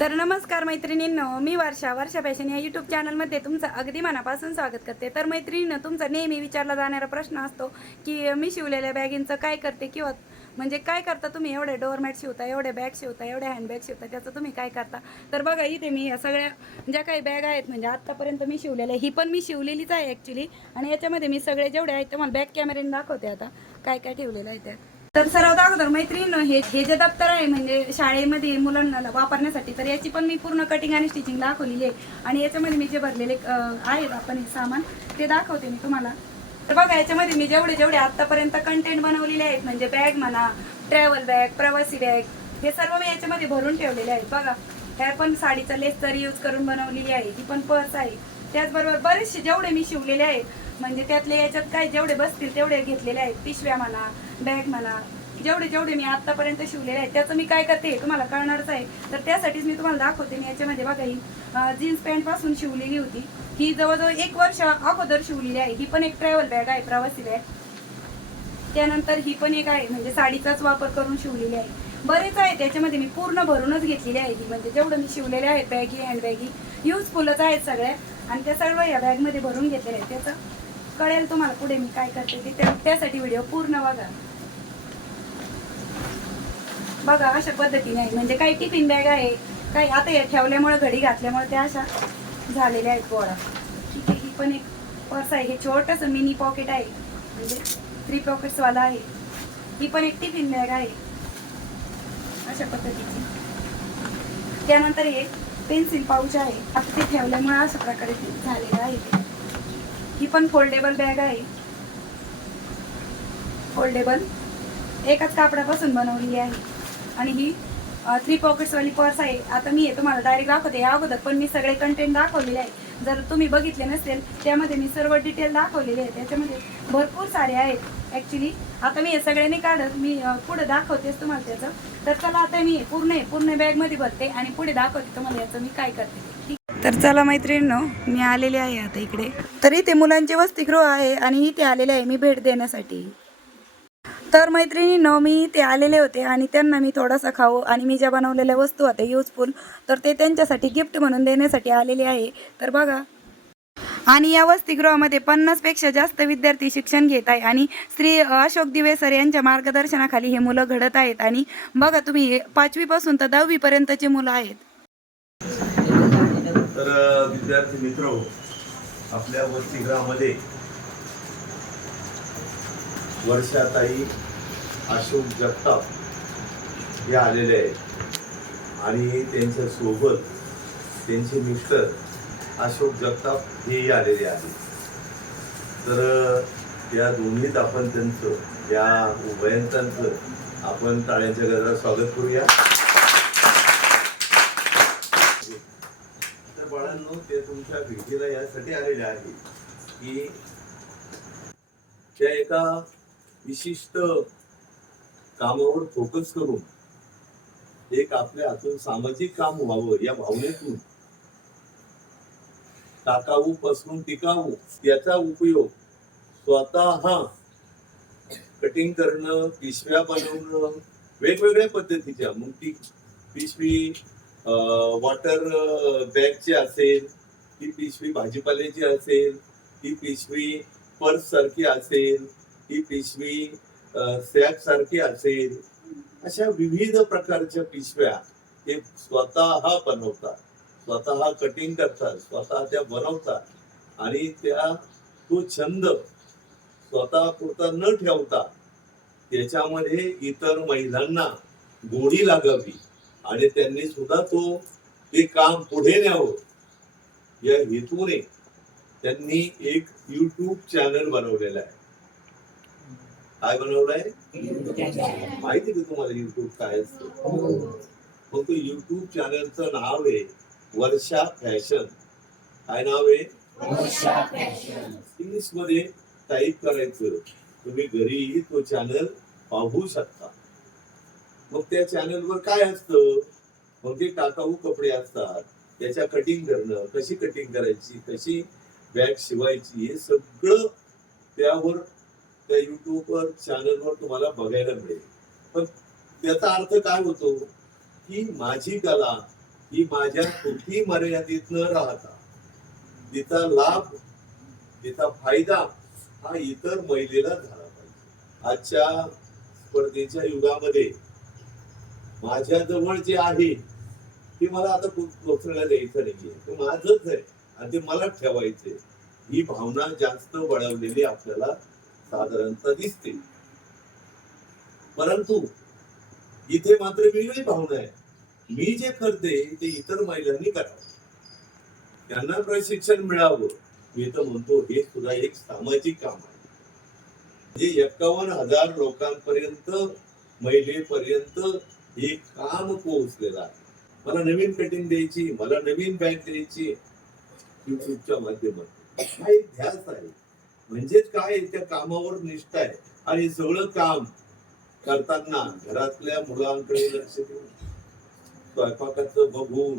तर नमस्कार मैत्रिणींनो मी वर्षा. वर्षा फॅशन या यूट्यूब चॅनलमध्ये तुमचं अगदी मनापासून स्वागत करते. तर मैत्रिणीनं तुमचा नेहमी विचारला जाणारा प्रश्न असतो की मी शिवलेल्या बॅगींचं काय करते किंवा म्हणजे काय करता तुम्ही? एवढे डोअरमॅट शिवता एवढे बॅग शिवता एवढे हँडबॅग शिवता त्याचं तुम्ही काय करता? तर बघा इथे मी या सगळ्या ज्या काही बॅग आहेत म्हणजे आत्तापर्यंत मी शिवलेल्या ही पण मी शिवलेलीच आहे ॲक्च्युली आणि याच्यामध्ये मी सगळे जेवढे आहेत तुम्हाला बॅक कॅमेऱ्याने दाखवते आता. काय काय ठेवलेलं आहे त्यात. तर सर्वात अगोदर मैत्रीण हे हे जे दप्तर आहे म्हणजे शाळेमध्ये मुलांना वापरण्यासाठी तर याची पण मी पूर्ण कटिंग आणि स्टिचिंग दाखवलेली आहे. आणि याच्यामध्ये मी जे भरलेले आहेत आपण हे सामान ते दाखवते मी तुम्हाला. तर बघा याच्यामध्ये मी जेवढे जेवढे आतापर्यंत कंटेंट बनवलेले आहेत म्हणजे बॅग म्हणा ट्रॅव्हल बॅग प्रवासी बॅग हे सर्व मी याच्यामध्ये भरून ठेवलेले आहेत. बघा ह्या पण साडीचा लेस जरी यूज करून बनवलेली आहे ही पण पर्स आहे. त्याचबरोबर बरेचसे जेवढे मी शिवलेले आहेत म्हणजे त्यातले याच्यात काय जेवढे बसतील तेवढे घेतलेले आहेत. पिशव्या म्हणा बॅग म्हणा जेवढे जेवढे मी आतापर्यंत शिवलेले आहेत त्याचं मी काय करते हे तुम्हाला कळणारच आहे. तर त्यासाठीच मी तुम्हाला दाखवते. मी याच्यामध्ये बघा ही जीन्स पॅन्टपासून शिवलेली होती. ही जवळजवळ एक वर्ष अगोदर शिवलेली आहे. ही पण एक ट्रॅव्हल बॅग आहे प्रवासी बॅग त्यानंतर ही पण एक आहे म्हणजे साडीचाच वापर करून शिवलेली आहे. बरेच आहे त्याच्यामध्ये मी पूर्ण भरूनच घेतलेली आहे ही. म्हणजे जेवढं मी शिवलेले आहेत बॅगी हँड बॅगी युजफुलच आहेत सगळ्या. आणि त्या सर्व या बॅगमध्ये भरून घेतलेल्या आहेत. त्याचं कळेल तुम्हाला पुढे मी काय करते ते. त्यासाठी व्हिडिओ पूर्ण बघा. बघा अशा पद्धतीने आहे. म्हणजे काही टिफिन बॅग आहे काही आता या ठेवल्यामुळे घडी घातल्यामुळे त्या अशा झालेल्या आहेत गोळा ठीक आहे ही पण एक पर्स आहे. हे छोटंसं मिनी पॉकेट आहे. म्हणजे थ्री पॉकेट्सवाला आहे. ही पण एक टिफिन बॅग आहे. अशा पद्धतीची. त्यानंतर हे पेन्सिल पाऊच आहे. आता ते ठेवल्यामुळे अशा प्रकारे झालेलं आहे. ही पण फोल्डेबल बॅग आहे. फोल्डेबल एकाच कापडापासून बनवलेली आहे. आणि ही थ्री पॉकेट्सवाली पर्स आहे. आता मी हे तुम्हाला डायरेक्ट दाखवते. या अगोदर पण मी सगळे कंटेंट दाखवलेले आहे. जर तुम्ही बघितले नसेल त्यामध्ये मी सर्व डिटेल दाखवलेले आहे. त्याच्यामध्ये भरपूर सारे आहेत. ॲक्च्युली आता मी हे सगळ्यांनी काढत मी पुढे दाखवतेच तुम्हाला त्याचं. तर चला आता मी पूर्ण पूर्ण बॅगमध्ये भरते आणि पुढे दाखवते तुम्हाला याचं मी काय करते. ते. तर चला मैत्रिणींनो मी आलेले आहे आता इकडे. तर इथे मुलांचे वसतिगृह आहे आणि इथे आलेले आहे मी भेट देण्यासाठी. तर मैत्रिणींनो मी इथे आलेले होते आणि त्यांना मी थोडासा खाऊ आणि मी ज्या बनवलेल्या वस्तू होत्या यूजफुल तर ते त्यांच्यासाठी गिफ्ट म्हणून देण्यासाठी आलेले आहे. तर बघा. आणि या वसतिगृहामध्ये पन्नासपेक्षा जास्त विद्यार्थी शिक्षण घेत आहे आणि श्री अशोक दिवे सर यांच्या मार्गदर्शनाखाली हे मुलं घडत आहेत. आणि बघा तुम्ही हे पाचवीपासून तर दहावीपर्यंतची मुलं आहेत. तर विद्यार्थी मित्र आपल्या वसतिगृहामध्ये वर्षाताई अशोक जगताप हे आलेले आहेत. आणि त्यांच्यासोबत त्यांचे मिस्टर अशोक जगताप हेही आलेले आहेत. तर या दोन्हीत आपण त्यांचं या उभयंतांचं आपण टाळ्यांच्या गजरात स्वागत करूया. बाळांनो ते तुमच्या भेटीला यासाठी आलेले आहे. की त्या एका विशिष्ट कामावर फोकस करून एक आपल्या हातून सामाजिक काम व्हावं या भावनेतून टाकाऊ पसरून टिकाऊ याचा उपयोग स्वतः कटिंग करणं पिशव्या बनवणं वेगवेगळ्या पद्धतीच्या मग ती पिशवी वॉटर बॅगची असेल ती पिशवी भाजीपाल्याची असेल ती पिशवी पर्स सारखी असेल ती पिशवी सॅक सारखी असेल अशा विविध प्रकारच्या पिशव्या ते स्वतः बनवतात. स्वतः कटिंग करतात स्वतः त्या बनवतात आणि त्या तो छंद स्वतः पुरता न ठेवता त्याच्यामध्ये इतर महिलांना गोडी लागावी. आणि त्यांनी सुद्धा तो ते काम पुढे न्यावं. या हेतूने त्यांनी एक युट्यूब चॅनल बनवलेला आहे. काय बनवलंय? माहिती का तुम्हाला युट्यूब काय मग तो युट्यूब चॅनलचं नाव आहे वर्षा फॅशन. काय नाव आहे? इंग्लिशमध्ये टाईप करायचं. तुम्ही घरी तो चॅनल पाहू शकता. मग त्या चॅनलवर काय असतं? मग ते टाकाऊ कपडे असतात. त्याच्या कटिंग करणं कशी कटिंग करायची कशी बॅग शिवायची हे सगळं त्यावर त्या युट्यूबवर चॅनलवर तुम्हाला बघायला मिळेल. पण त्याचा अर्थ काय होतो? की माझी कला ही माझ्या कुठली मर्यादित न राहता तिचा लाभ तिचा फायदा हा इतर महिलेला झाला पाहिजे. आजच्या स्पर्धेच्या युगामध्ये माझ्या जवळ जे आहे ते मला आता कोसळल्या द्यायचं नाहीये. ते माझच आहे आणि ते मला ठेवायचे ही भावना जास्त वळवलेली आपल्याला साधारणतः दिसते. परंतु इथे मात्र वेगळी भावना आहे. मी जे करते ते इतर महिलांनी करावं. त्यांना प्रशिक्षण मिळावं. मी तर म्हणतो हे सुद्धा एक सामाजिक काम आहे. जे एक्कावन्न हजार लोकांपर्यंत महिलेपर्यंत हे काम पोहोचलेलं आहे. मला नवीन कटिंग द्यायची मला नवीन बॅग द्यायची युट्यूबच्या माध्यमातून. हा एक ध्यास आहे? म्हणजेच काय त्या कामावर निष्ठा आहे? आणि सगळं काम करताना घरातल्या मुलांकडे लक्ष देऊन स्वयंपाकाचं बघून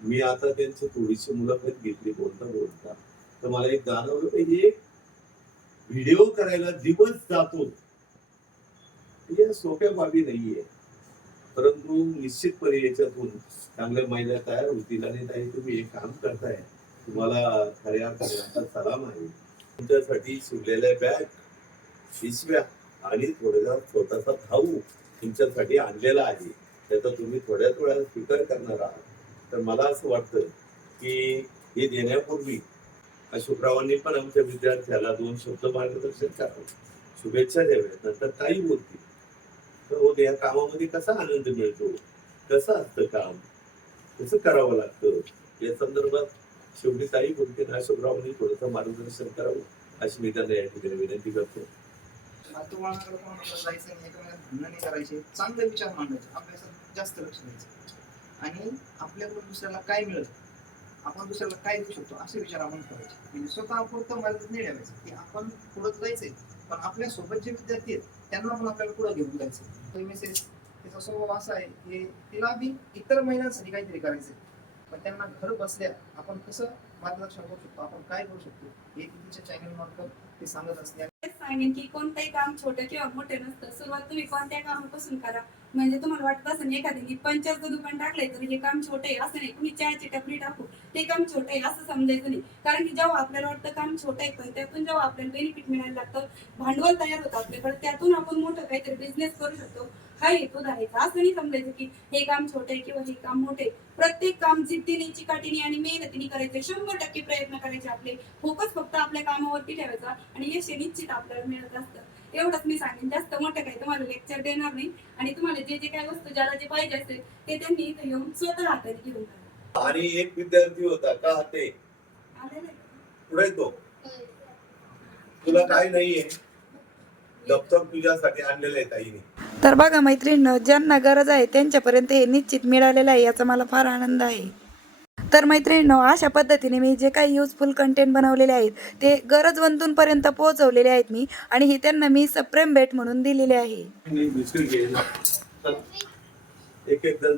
मी आता त्यांची थोडीशी मुलाखत घेतली बोलता बोलता. तर मला एक जाणवलं पाहिजे एक व्हिडिओ करायला दिवस जातो. या सोप्या बाबी नाहीये. परंतु निश्चितपणे याच्यातून चांगल्या महिला तयार होतील आणि नाही तुम्ही एक काम करताय. तुम्हाला खऱ्या अर्थाने सलाम आहे. तुमच्यासाठी शिवलेल्या बॅग पिशव्या आणि थोडासा छोटासा खाऊ तुमच्यासाठी आणलेला आहे. त्याचा तुम्ही थोड्याच वेळा स्वीकार करणार आहात. तर मला असं वाटतं की हे देण्यापूर्वी अशोकरावांनी पण आमच्या विद्यार्थ्याला दोन शब्द मार्गदर्शन करावं. शुभेच्छा द्याव्यात. नंतर काही बोलतील. तर हो या कामामध्ये कसा आनंद मिळतो? कसं असतं काम? कसं करावं लागतं? या संदर्भात शेवटी ताई बोलते ना थोडंसं मार्गदर्शन करावं. अशी मी त्यांना या ठिकाणी विनंती करतो. तुम्हाला जायचं नाही एका नाही करायचे. चांगले विचार मांडायचे. अभ्यासात जास्त लक्ष द्यायचं. आणि आपल्याकडून दुसऱ्याला काय मिळत? आपण दुसऱ्याला काय देऊ शकतो? असे विचार आपण करायचे. म्हणजे स्वतः पुरतं मर्यादित नाही ठेवायचं. की आपण पुढं जायचंय. पण आपल्यासोबत जे विद्यार्थी आहेत त्यांना पण आपल्याला पुढे घेऊन जायचं तो मेसेज त्याचा स्वभाव असा आहे की तिला बी इतर महिलांसाठी काहीतरी करायचंय. पण त्यांना घर बसल्या आपण कसं मार्गदर्शन करू शकतो? आपण काय करू शकतो? हे तिच्या चॅनल मार्फत ते सांगत असते. तेच सांगेन की कोणतंही काम छोटं किंवा मोठे नसतं. सुरुवात तुम्ही कोणत्या कामापासून करा? म्हणजे तुम्हाला वाटत असेल एखाद्याने पंचाचं दुकान टाकलंय तर हे काम छोटे आहे असं नाही. तुम्ही चहाची टपरी टाकू. ते काम छोटे आहे असं समजायचं नाही. कारण की जेव्हा आपल्याला वाटतं काम छोटं आहे पण त्यातून जेव्हा आपल्याला बेनिफिट मिळायला लागतं भांडवल तयार होतं आपल्याकडे त्यातून आपण मोठं काहीतरी बिझनेस करू शकतो. हा हेतू धरायचा असं नाही समजायचं की हे काम छोटे आहे किंवा हे काम मोठे प्रत्येक काम जिद्दीने चिकाटीने आणि मेहनतीने करायचे. शंभर टक्के प्रयत्न करायचे आपले. फोकस फक्त आपल्या कामावरती ठेवायचा आणि यश निश्चित आपल्याला मिळत असतं. एवढंच मी सांगेन. जास्त मोठं काही तुम्हाला लेक्चर देणार नाही. आणि तुम्हाला जे जे काही वस्तू ज्याला जे पाहिजे असेल ते त्यांनी इथे येऊन स्वतः हाताने घेऊन. आणि एक विद्यार्थी होता का ते? आलेलं आहे. पुढे तो तुला काय नाहीये. दप्तर तुझ्यासाठी आणलेलं आहे ताईने. तर बघा मैत्रिणी ज्यांना गरज आहे त्यांच्यापर्यंत हे निश्चित मिळालेलं आहे याचा मला फार आनंद आहे. तर मैत्रिणींनो अशा पद्धतीने मी जे काही युजफुल कंटेंट बनवलेले आहेत ते गरजवंतूंपर्यंत पोहोचवलेले आहेत मी आणि हे त्यांना मी सप्रेम भेट म्हणून दिलेले आहे. एक एक जण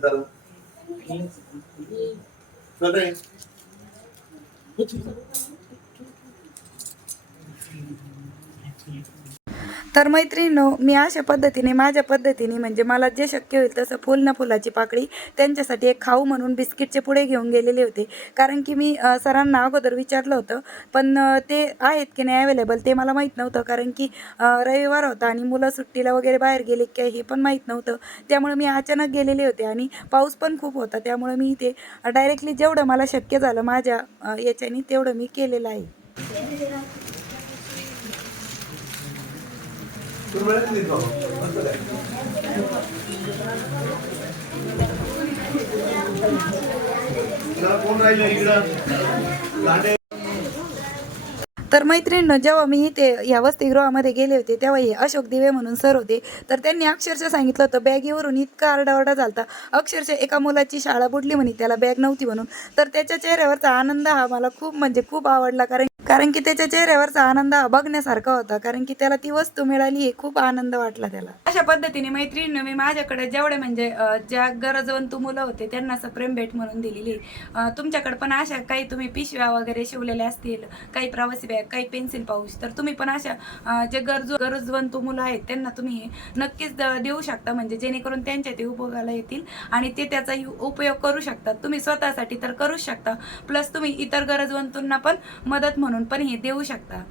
तर मैत्रिणींनो मी अशा पद्धतीने माझ्या पद्धतीने म्हणजे मला जे शक्य होईल तसं फुल न फुलाची पाकळी त्यांच्यासाठी एक खाऊ म्हणून बिस्किटचे पुढे घेऊन गेलेले होते. कारण की मी सरांना अगोदर विचारलं होतं पण ते आहेत की नाही अवेलेबल ते मला माहीत नव्हतं. कारण की रविवार होता आणि मुलं सुट्टीला वगैरे बाहेर गेले काय हे पण माहीत नव्हतं. त्यामुळे मी अचानक गेलेले होते आणि पाऊस पण खूप होता. त्यामुळे मी ते डायरेक्टली जेवढं मला शक्य झालं माझ्या याच्याने तेवढं मी केलेलं आहे. कोण राहिलं इकडं तर मैत्रिणीनं जेव्हा मी इथे या वसतिगृहामध्ये गेले होते तेव्हा हे अशोक दिवे म्हणून सर होते. तर त्यांनी अक्षरशः सांगितलं होतं बॅगीवरून इतका आरडाओरडा झालता. अक्षरशः एका मुलाची शाळा बुडली म्हणे त्याला बॅग नव्हती म्हणून. तर त्याच्या चेहऱ्यावरचा आनंद हा मला खूप म्हणजे खूप आवडला कारण कारण की त्याच्या चेहऱ्यावरचा आनंद हा बघण्यासारखा होता. कारण की त्याला ती वस्तू मिळाली हे खूप आनंद वाटला त्याला. अशा पद्धतीने मैत्रिणीनं मी माझ्याकडे जेवढे म्हणजे ज्या गरजवंतू मुलं होते त्यांना असं प्रेम भेट म्हणून दिलेली. तुमच्याकडे पण अशा काही तुम्ही पिशव्या वगैरे शिवलेल्या असतील काही प्रवासी बॅग काही पेन्सिल पाऊच तर तुम्ही पण अशा जे गरजू गरजवंतू मुलं आहेत त्यांना तुम्ही हे नक्कीच देऊ शकता. म्हणजे जेणेकरून त्यांच्या ते उपयोगाला येतील आणि ते त्याचा उपयोग करू शकतात. तुम्ही स्वतःसाठी तर करूच शकता. प्लस तुम्ही इतर गरजवंतूंना पण मदत म्हणून पण हे देऊ शकता.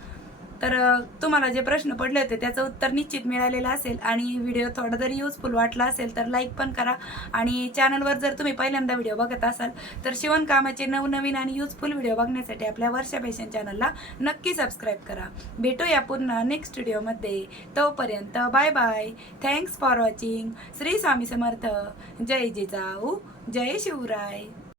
तर तुम्हाला जे प्रश्न पडले होते त्याचं उत्तर निश्चित मिळालेलं असेल आणि व्हिडिओ थोडा जरी युजफुल वाटला असेल तर लाईक पण करा. आणि चॅनलवर जर तुम्ही पहिल्यांदा व्हिडिओ बघत असाल तर शिवणकामाचे नवनवीन आणि युजफुल व्हिडिओ बघण्यासाठी आपल्या वर्षा फॅशन चॅनलला नक्की सबस्क्राईब करा. भेटूया पुन्हा नेक्स्ट व्हिडिओमध्ये तोपर्यंत bye bye thanks for watching Shri Swami Samarth. जय जिजाऊ. जय शिवराय.